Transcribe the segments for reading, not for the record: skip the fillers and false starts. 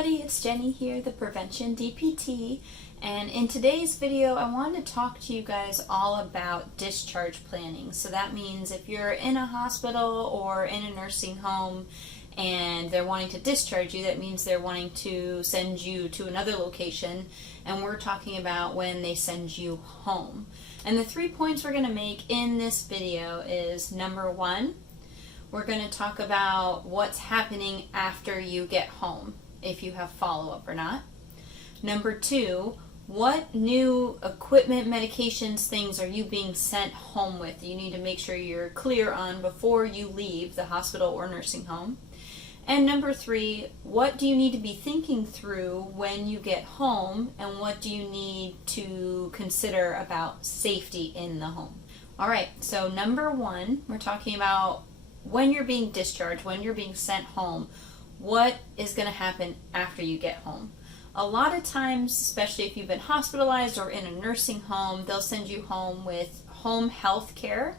everybody, it's Jenny here, the Prevention DPT, and in today's video I wanted to talk to you guys all about discharge planning. So that means if you're in a hospital or in a nursing home and they're wanting to discharge you, that means they're wanting to send you to another location, and we're talking about when they send you home. And the 3 points we're going to make in this video is, number one, we're going to talk about what's happening after you get home, if you have follow-up or not. Number two, what new equipment, medications, things are you being sent home with? You need to make sure you're clear on before you leave the hospital or nursing home. And number three, what do you need to be thinking through when you get home, and what do you need to consider about safety in the home? All right, so number one, we're talking about when you're being discharged, when you're being sent home, what is going to happen after you get home. A lot of times, especially if you've been hospitalized or in a nursing home, they'll send you home with home health care.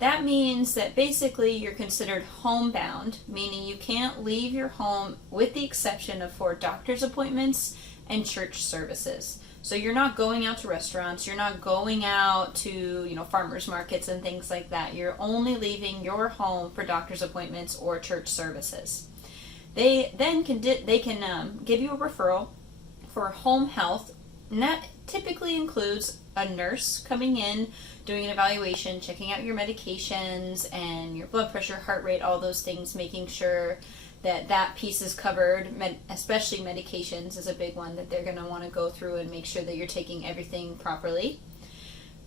That means that basically you're considered homebound, meaning you can't leave your home with the exception of for doctor's appointments and church services. So you're not going out to restaurants, you're not going out to, farmers markets and things like that. You're only leaving your home for doctor's appointments or church services. They then can give you a referral for home health, and that typically includes a nurse coming in, doing an evaluation, checking out your medications and your blood pressure, heart rate, all those things, making sure that piece is covered. Especially medications is a big one that they're going to want to go through and make sure that you're taking everything properly.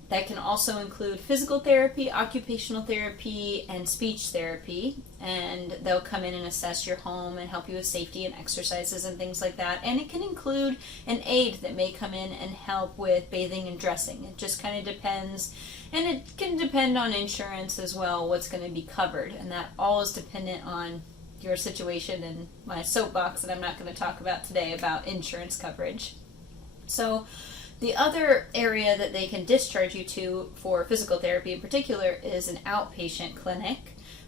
That can also include physical therapy, occupational therapy, and speech therapy, and they'll come in and assess your home and help you with safety and exercises and things like that. And it can include an aide that may come in and help with bathing and dressing. It just kind of depends, and it can depend on insurance as well, what's going to be covered, and that all is dependent on your situation and my soapbox that I'm not going to talk about today about insurance coverage. So the other area that they can discharge you to for physical therapy in particular is an outpatient clinic,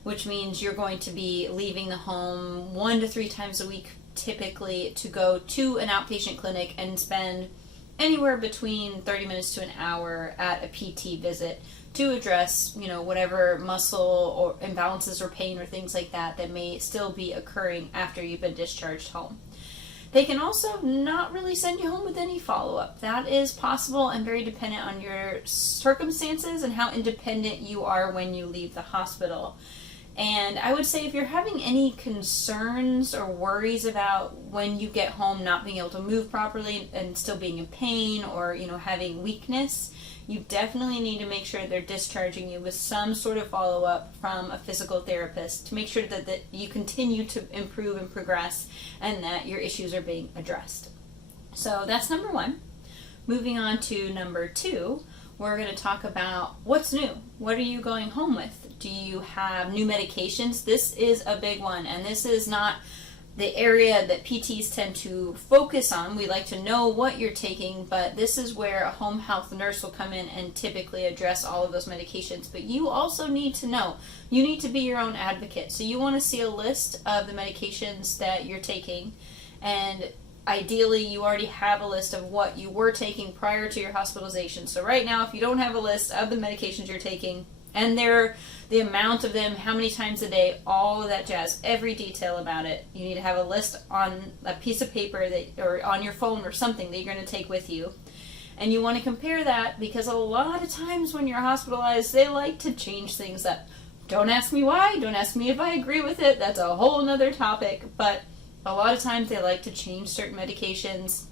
which means you're going to be leaving the home 1 to 3 times a week typically to go to an outpatient clinic and spend anywhere between 30 minutes to an hour at a PT visit to address, whatever muscle or imbalances or pain or things like that that may still be occurring after you've been discharged home. They can also not really send you home with any follow-up. That is possible and very dependent on your circumstances and how independent you are when you leave the hospital. And I would say if you're having any concerns or worries about when you get home not being able to move properly and still being in pain or, having weakness, you definitely need to make sure they're discharging you with some sort of follow-up from a physical therapist to make sure that you continue to improve and progress and that your issues are being addressed. So that's number one. Moving on to number two, we're going to talk about what's new. What are you going home with? Do you have new medications? This is a big one, and this is not the area that PTs tend to focus on. We like to know what you're taking, but this is where a home health nurse will come in and typically address all of those medications. But you also need to know, you need to be your own advocate. So you want to see a list of the medications that you're taking, and ideally you already have a list of what you were taking prior to your hospitalization. So right now, if you don't have a list of the medications you're taking, and the amount of them, how many times a day, all of that jazz, every detail about it. You need to have a list on a piece of paper or on your phone or something that you're going to take with you. And you want to compare that because a lot of times when you're hospitalized, they like to change things up. Don't ask me why, don't ask me if I agree with it, that's a whole nother topic. But a lot of times they like to change certain medications,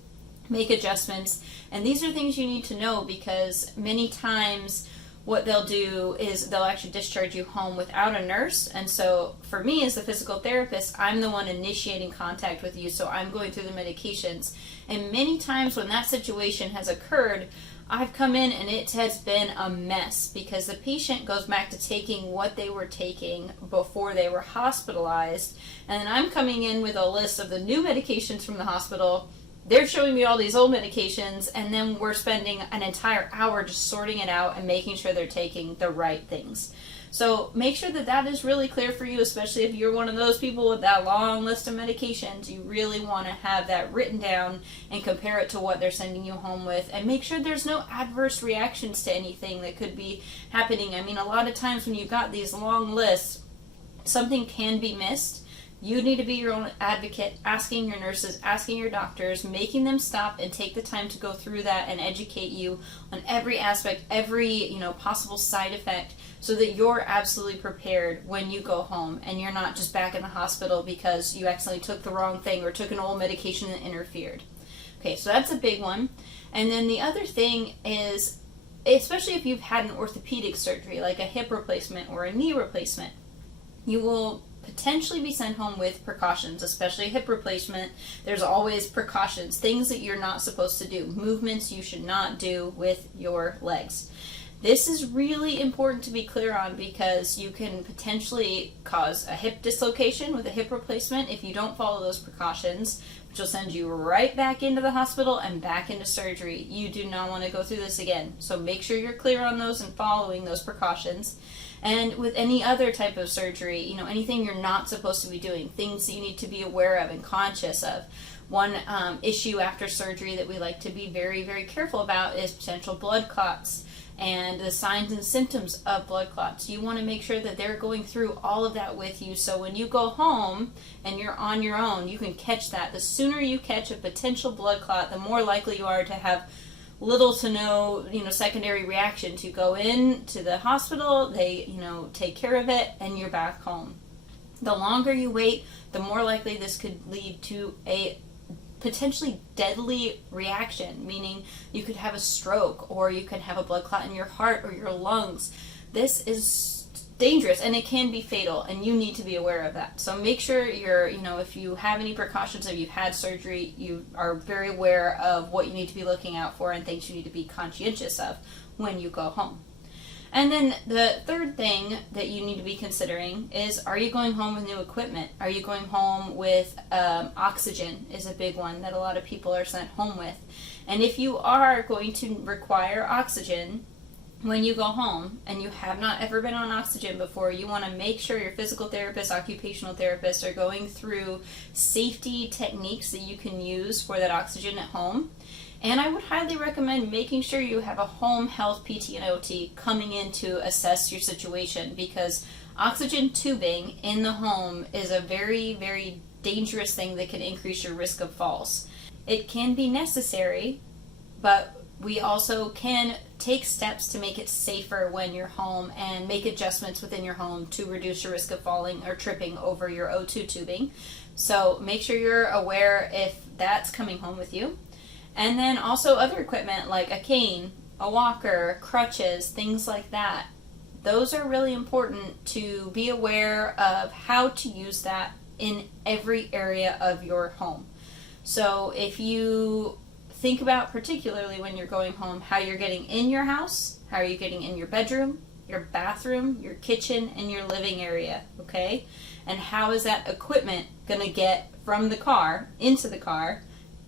make adjustments, and these are things you need to know because many times what they'll do is they'll actually discharge you home without a nurse. And so for me as the physical therapist, I'm the one initiating contact with you, so I'm going through the medications. And many times when that situation has occurred, I've come in and it has been a mess because the patient goes back to taking what they were taking before they were hospitalized. And then I'm coming in with a list of the new medications from the hospital. They're showing me all these old medications, and then we're spending an entire hour just sorting it out and making sure they're taking the right things. So make sure that that is really clear for you, especially if you're one of those people with that long list of medications. You really want to have that written down and compare it to what they're sending you home with, and make sure there's no adverse reactions to anything that could be happening. I mean, a lot of times when you've got these long lists, something can be missed. You need to be your own advocate, asking your nurses, asking your doctors, making them stop and take the time to go through that and educate you on every aspect, every possible side effect, so that you're absolutely prepared when you go home and you're not just back in the hospital because you accidentally took the wrong thing or took an old medication that interfered. Okay, so that's a big one. And then the other thing is, especially if you've had an orthopedic surgery, like a hip replacement or a knee replacement, you will potentially be sent home with precautions, especially hip replacement. There's always precautions, things that you're not supposed to do, movements you should not do with your legs. This is really important to be clear on because you can potentially cause a hip dislocation with a hip replacement if you don't follow those precautions, which will send you right back into the hospital and back into surgery. You do not want to go through this again. So make sure you're clear on those and following those precautions. And with any other type of surgery, anything you're not supposed to be doing, things that you need to be aware of and conscious of. One issue after surgery that we like to be very, very careful about is potential blood clots and the signs and symptoms of blood clots. You want to make sure that they're going through all of that with you, so when you go home and you're on your own, you can catch that. The sooner you catch a potential blood clot, the more likely you are to have little to no, secondary reaction. To go in to the hospital, they, take care of it, and you're back home. The longer you wait, the more likely this could lead to a potentially deadly reaction, meaning you could have a stroke, or you could have a blood clot in your heart or your lungs. This is dangerous, and it can be fatal, and you need to be aware of that. So make sure you're, if you have any precautions, if you've had surgery, you are very aware of what you need to be looking out for and things you need to be conscientious of when you go home. And then the third thing that you need to be considering is, are you going home with new equipment? Are you going home with oxygen is a big one that a lot of people are sent home with. And if you are going to require oxygen when you go home and you have not ever been on oxygen before, you want to make sure your physical therapist, occupational therapists are going through safety techniques that you can use for that oxygen at home. And I would highly recommend making sure you have a home health PT and OT coming in to assess your situation, because oxygen tubing in the home is a very, very dangerous thing that can increase your risk of falls. It can be necessary, but we also can take steps to make it safer when you're home and make adjustments within your home to reduce your risk of falling or tripping over your O2 tubing. So make sure you're aware if that's coming home with you. And then also other equipment like a cane, a walker, crutches, things like that. Those are really important to be aware of how to use that in every area of your home. So if you think about, particularly when you're going home, how you're getting in your house, how are you getting in your bedroom, your bathroom, your kitchen, and your living area, okay? And how is that equipment going to get from the car, into the car,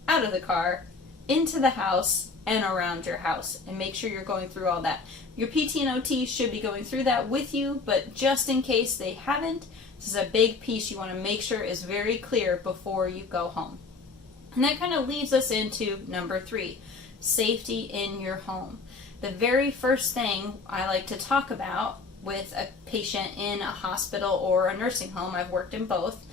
out of the car, into the house, and around your house? And make sure you're going through all that. Your PT and OT should be going through that with you, but just in case they haven't, this is a big piece you want to make sure is very clear before you go home. And that kind of leads us into number 3, safety in your home. The very first thing I like to talk about with a patient in a hospital or a nursing home, I've worked in both,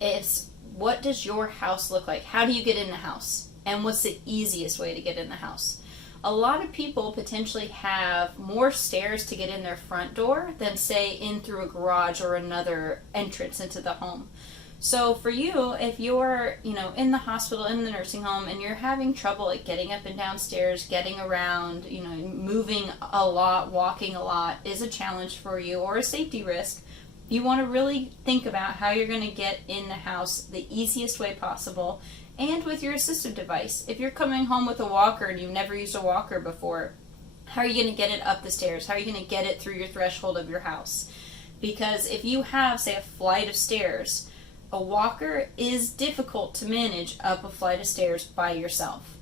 is, what does your house look like? How do you get in the house? And what's the easiest way to get in the house? A lot of people potentially have more stairs to get in their front door than, say, in through a garage or another entrance into the home. So for you, if you're, in the hospital, in the nursing home, and you're having trouble like getting up and down stairs, getting around, moving a lot, walking a lot is a challenge for you, or a safety risk, you want to really think about how you're going to get in the house the easiest way possible. And with your assistive device, if you're coming home with a walker and you've never used a walker before, how are you going to get it up the stairs? How are you going to get it through your threshold of your house? Because if you have, say, a flight of stairs, a walker is difficult to manage up a flight of stairs by yourself.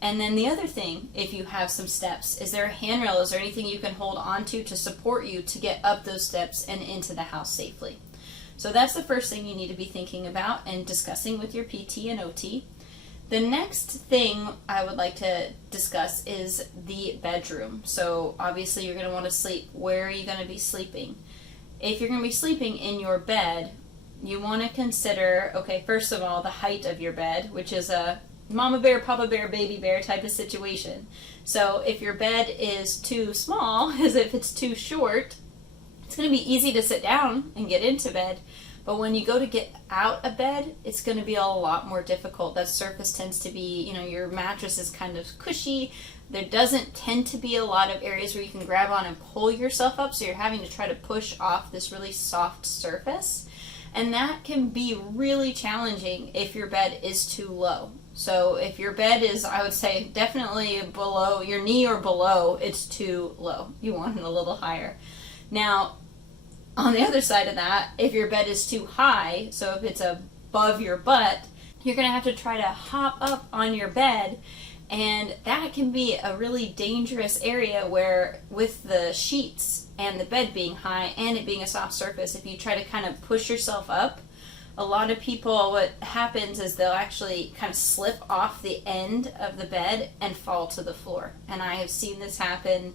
And then the other thing, if you have some steps, is there a handrail? Is there anything you can hold onto to support you to get up those steps and into the house safely? So that's the first thing you need to be thinking about and discussing with your PT and OT. The next thing I would like to discuss is the bedroom. So obviously you're going to want to sleep. Where are you going to be sleeping? If you're going to be sleeping in your bed, you want to consider, okay, first of all, the height of your bed, which is a mama bear, papa bear, baby bear type of situation. So if your bed is too small, as if it's too short, it's going to be easy to sit down and get into bed. But when you go to get out of bed, it's going to be a lot more difficult. That surface tends to be, your mattress is kind of cushy. There doesn't tend to be a lot of areas where you can grab on and pull yourself up, so you're having to try to push off this really soft surface. And that can be really challenging if your bed is too low. So if your bed is, I would say, definitely below your knee or below, it's too low. You want it a little higher. Now, on the other side of that, if your bed is too high, so if it's above your butt, you're going to have to try to hop up on your bed, and that can be a really dangerous area where with the sheets and the bed being high and it being a soft surface, if you try to kind of push yourself up, a lot of people, what happens is they'll actually kind of slip off the end of the bed and fall to the floor. And I have seen this happen,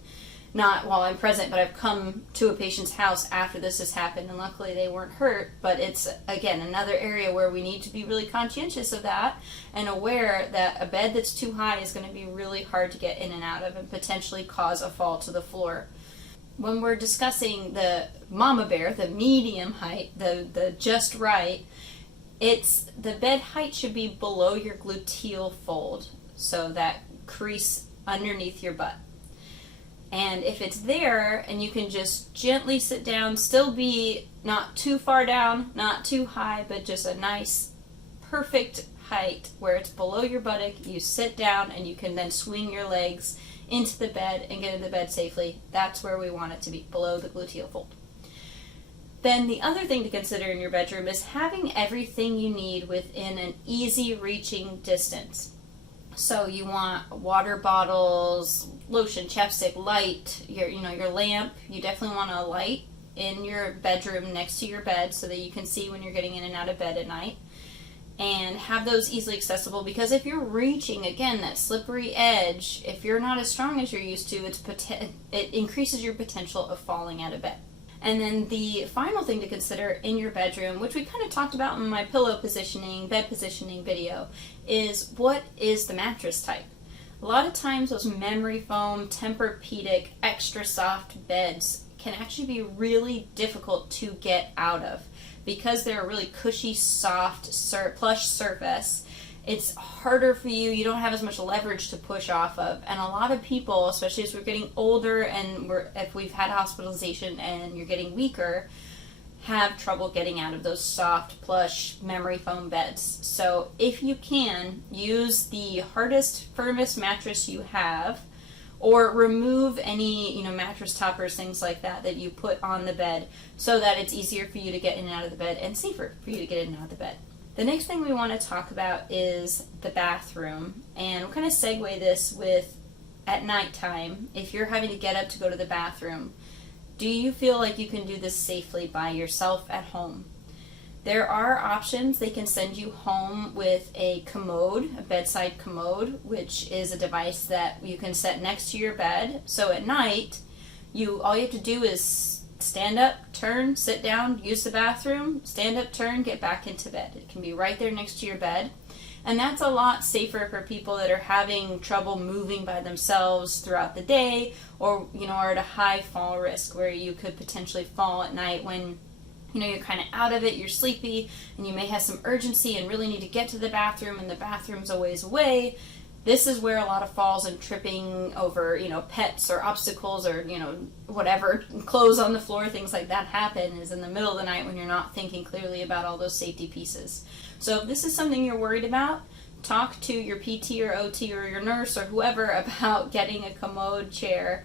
not while I'm present, but I've come to a patient's house after this has happened, and luckily they weren't hurt. But it's, again, another area where we need to be really conscientious of that and aware that a bed that's too high is going to be really hard to get in and out of and potentially cause a fall to the floor. When we're discussing the mama bear, the medium height, the just right, it's the bed height should be below your gluteal fold, so that crease underneath your butt. And if it's there and you can just gently sit down, still be not too far down, not too high, but just a nice, perfect height where it's below your buttock, you sit down and you can then swing your legs into the bed and get into the bed safely. That's where we want it to be, below the gluteal fold. Then the other thing to consider in your bedroom is having everything you need within an easy reaching distance. So you want water bottles, lotion, chapstick, light, your lamp. You definitely want a light in your bedroom next to your bed so that you can see when you're getting in and out of bed at night. And have those easily accessible, because if you're reaching, again, that slippery edge, if you're not as strong as you're used to, it increases your potential of falling out of bed. And then the final thing to consider in your bedroom, which we kind of talked about in my pillow positioning, bed positioning video, is what is the mattress type. A lot of times those memory foam, Tempur-Pedic, extra soft beds can actually be really difficult to get out of. Because they're a really cushy, soft, plush surface, it's harder for you. You don't have as much leverage to push off of. And a lot of people, especially as we're getting older and if we've had hospitalization and you're getting weaker, have trouble getting out of those soft, plush, memory foam beds. So if you can, use the hardest, firmest mattress you have, or remove any, mattress toppers, things like that you put on the bed so that it's easier for you to get in and out of the bed and safer for you to get in and out of the bed. The next thing we want to talk about is the bathroom, and we'll kind of segue this with at nighttime. If you're having to get up to go to the bathroom, do you feel like you can do this safely by yourself at home? There are options. They can send you home with a commode, a bedside commode, which is a device that you can set next to your bed. So at night, all you have to do is stand up, turn, sit down, use the bathroom, stand up, turn, get back into bed. It can be right there next to your bed. And that's a lot safer for people that are having trouble moving by themselves throughout the day, or are at a high fall risk where you could potentially fall at night when you're kind of out of it, you're sleepy, and you may have some urgency and really need to get to the bathroom, and the bathroom's a ways away. This is where a lot of falls and tripping over, pets or obstacles or, whatever, clothes on the floor, things like that happen, is in the middle of the night when you're not thinking clearly about all those safety pieces. So if this is something you're worried about, talk to your PT or OT or your nurse or whoever about getting a commode chair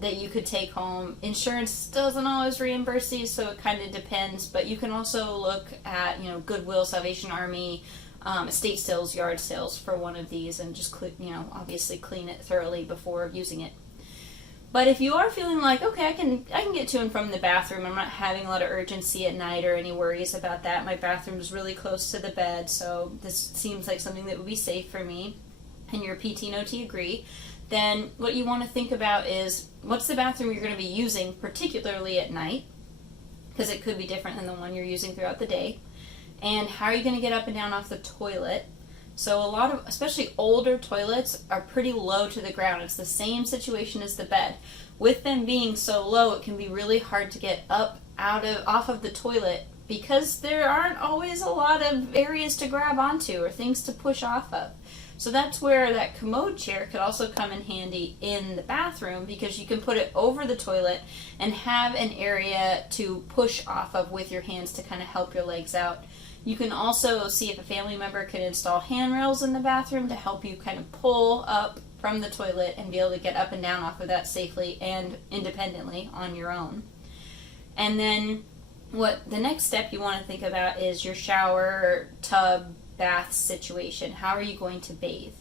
that you could take home. Insurance doesn't always reimburse these, so it kind of depends, but you can also look at, Goodwill, Salvation Army, estate sales, yard sales for one of these, and just obviously clean it thoroughly before using it. But if you are feeling like, okay, I can get to and from the bathroom, I'm not having a lot of urgency at night or any worries about that, my bathroom is really close to the bed, so this seems like something that would be safe for me, and your PT and OT agree, then what you want to think about is, what's the bathroom you're going to be using, particularly at night, because it could be different than the one you're using throughout the day, and how are you going to get up and down off the toilet. So a lot of, especially older toilets, are pretty low to the ground. It's the same situation as the bed. With them being so low, it can be really hard to get up off of the toilet because there aren't always a lot of areas to grab onto or things to push off of. So that's where that commode chair could also come in handy in the bathroom, because you can put it over the toilet and have an area to push off of with your hands to kind of help your legs out. You can also see if a family member can install handrails in the bathroom to help you kind of pull up from the toilet and be able to get up and down off of that safely and independently on your own. And then what the next step you want to think about is your shower, tub, bath situation. How are you going to bathe?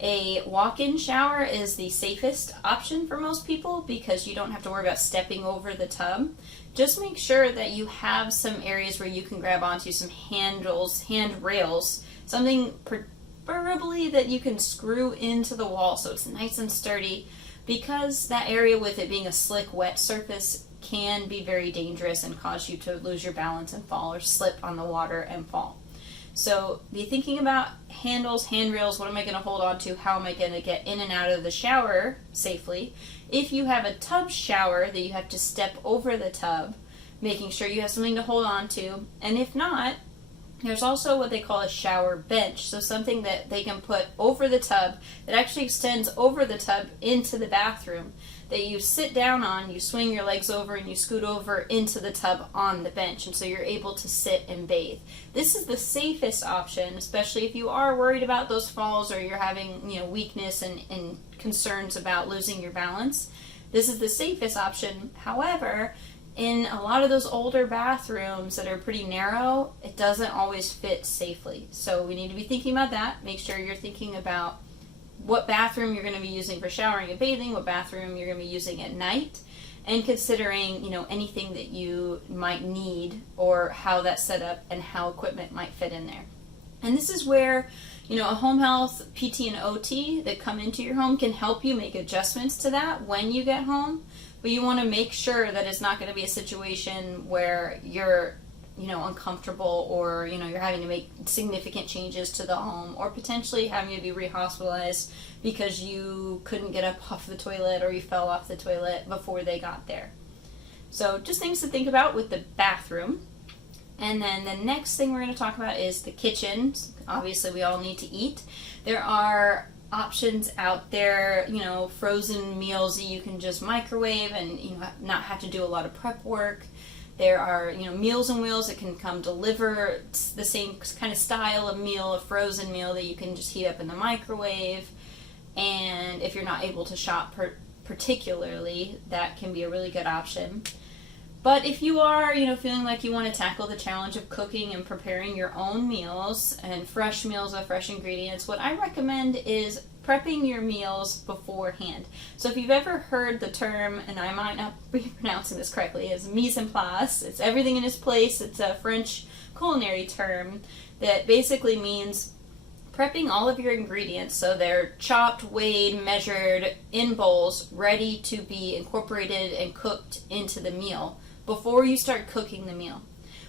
A walk-in shower is the safest option for most people because you don't have to worry about stepping over the tub. Just make sure that you have some areas where you can grab onto, some handrails, something preferably that you can screw into the wall so it's nice and sturdy, because that area, with it being a slick, wet surface, can be very dangerous and cause you to lose your balance and fall, or slip on the water and fall. So be thinking about handles, handrails, what am I going to hold on to, how am I going to get in and out of the shower safely. If you have a tub shower that you have to step over the tub, making sure you have something to hold on to. And if not, there's also what they call a shower bench, so something that they can put over the tub that actually extends over the tub into the bathroom, that you sit down on, you swing your legs over and you scoot over into the tub on the bench, and so you're able to sit and bathe. This is the safest option, especially if you are worried about those falls or you're having weakness and concerns about losing your balance. This is the safest option. However, in a lot of those older bathrooms that are pretty narrow, it doesn't always fit safely. So we need to be thinking about that. Make sure you're thinking about what bathroom you're going to be using for showering and bathing, what bathroom you're going to be using at night, and considering anything that you might need or how that's set up and how equipment might fit in there. And this is where a home health PT and OT that come into your home can help you make adjustments to that when you get home. But you want to make sure that it's not going to be a situation where you're uncomfortable, or you're having to make significant changes to the home, or potentially having to be rehospitalized because you couldn't get up off the toilet or you fell off the toilet before they got there. So just things to think about with the bathroom. And then the next thing we're going to talk about is the kitchen. Obviously we all need to eat. There are options out there, frozen meals that you can just microwave and not have to do a lot of prep work. There are, Meals on Wheels that can come deliver the same kind of style of meal, a frozen meal that you can just heat up in the microwave. And if you're not able to shop particularly, that can be a really good option. But if you are, feeling like you want to tackle the challenge of cooking and preparing your own meals and fresh meals with fresh ingredients, what I recommend is prepping your meals beforehand. So if you've ever heard the term, and I might not be pronouncing this correctly, is mise en place. It's everything in its place. It's a French culinary term that basically means prepping all of your ingredients so they're chopped, weighed, measured in bowls, ready to be incorporated and cooked into the meal before you start cooking the meal.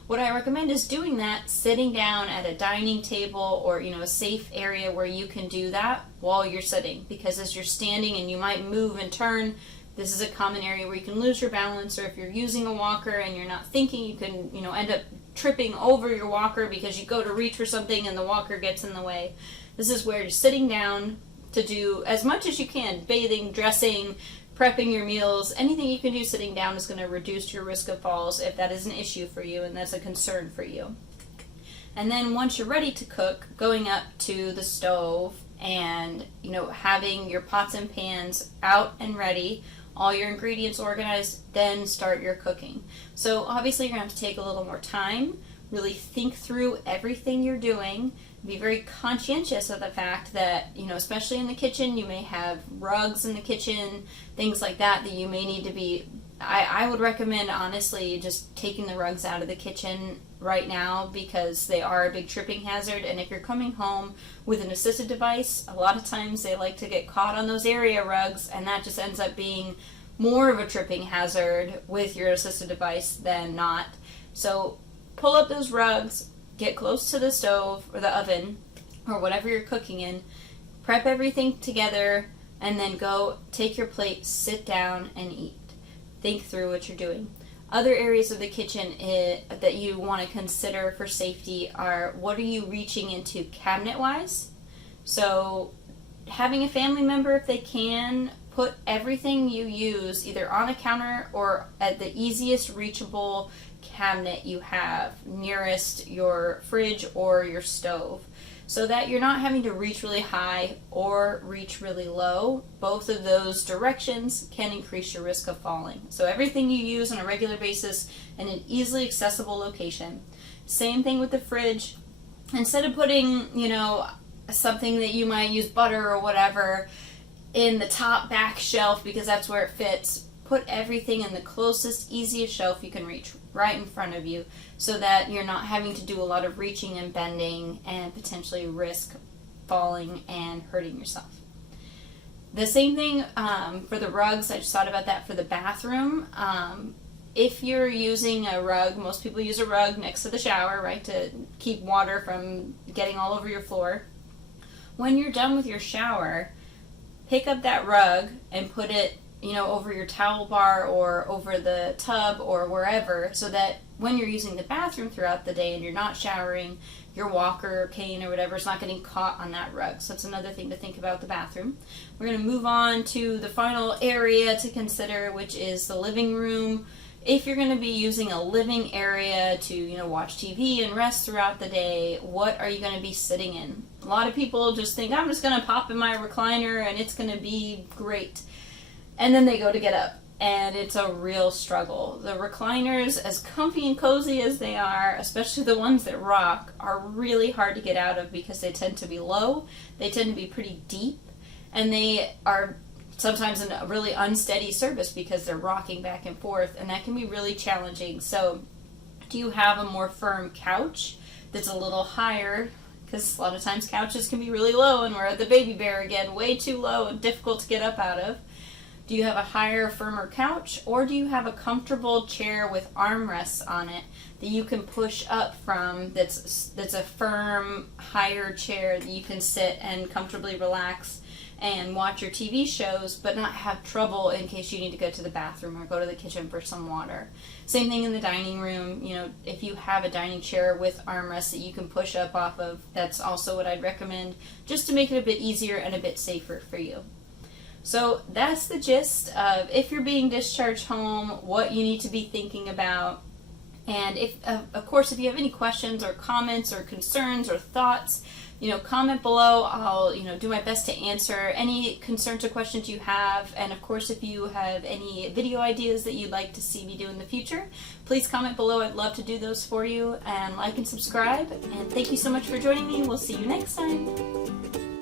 What I recommend is doing that sitting down at a dining table or a safe area where you can do that while you're sitting, because as you're standing and you might move and turn, this is a common area where you can lose your balance, or if you're using a walker and you're not thinking, you can end up tripping over your walker because you go to reach for something and the walker gets in the way. This is where you're sitting down to do as much as you can, bathing, dressing, prepping your meals. Anything you can do sitting down is going to reduce your risk of falls if that is an issue for you and that's a concern for you. And then once you're ready to cook, going up to the stove and having your pots and pans out and ready, all your ingredients organized, then start your cooking. So obviously you're going to have to take a little more time, really think through everything you're doing, be very conscientious of the fact that, especially in the kitchen, you may have rugs in the kitchen, things like that you may need to be. I would recommend, honestly, just taking the rugs out of the kitchen right now, because they are a big tripping hazard. And if you're coming home with an assistive device, a lot of times they like to get caught on those area rugs, and that just ends up being more of a tripping hazard with your assistive device than not. So pull up those rugs, get close to the stove or the oven or whatever you're cooking in, prep everything together, and then go take your plate, sit down, and eat. Think through what you're doing. Other areas of the kitchen that you want to consider for safety are, what are you reaching into cabinet-wise? So having a family member, if they can, put everything you use either on a counter or at the easiest reachable cabinet you have nearest your fridge or your stove, so that you're not having to reach really high or reach really low. Both of those directions can increase your risk of falling. So everything you use on a regular basis in an easily accessible location. Same thing with the fridge. Instead of putting, something that you might use, butter or whatever, in the top back shelf because that's where it fits, put everything in the closest, easiest shelf you can reach right in front of you, so that you're not having to do a lot of reaching and bending and potentially risk falling and hurting yourself. The same thing for the rugs. I just thought about that for the bathroom. If you're using a rug, most people use a rug next to the shower, right, to keep water from getting all over your floor. When you're done with your shower, pick up that rug and put it over your towel bar or over the tub or wherever, so that when you're using the bathroom throughout the day and you're not showering, your walker or cane or whatever is not getting caught on that rug. So that's another thing to think about the bathroom. We're going to move on to the final area to consider, which is the living room. If you're going to be using a living area to, watch TV and rest throughout the day, what are you going to be sitting in? A lot of people just think, I'm just going to pop in my recliner and it's going to be great. And then they go to get up, and it's a real struggle. The recliners, as comfy and cozy as they are, especially the ones that rock, are really hard to get out of because they tend to be low, they tend to be pretty deep, and they are sometimes in a really unsteady surface because they're rocking back and forth, and that can be really challenging. So do you have a more firm couch that's a little higher? Because a lot of times couches can be really low, and we're at the baby bear again, way too low and difficult to get up out of. Do you have a higher, firmer couch, or do you have a comfortable chair with armrests on it that you can push up from, that's a firm, higher chair that you can sit and comfortably relax and watch your TV shows, but not have trouble in case you need to go to the bathroom or go to the kitchen for some water? Same thing in the dining room. If you have a dining chair with armrests that you can push up off of, that's also what I'd recommend, just to make it a bit easier and a bit safer for you. So that's the gist of, if you're being discharged home, what you need to be thinking about. And if, of course, if you have any questions or comments or concerns or thoughts, comment below. I'll, do my best to answer any concerns or questions you have. And of course, if you have any video ideas that you'd like to see me do in the future, please comment below. I'd love to do those for you. And like and subscribe. And thank you so much for joining me. We'll see you next time.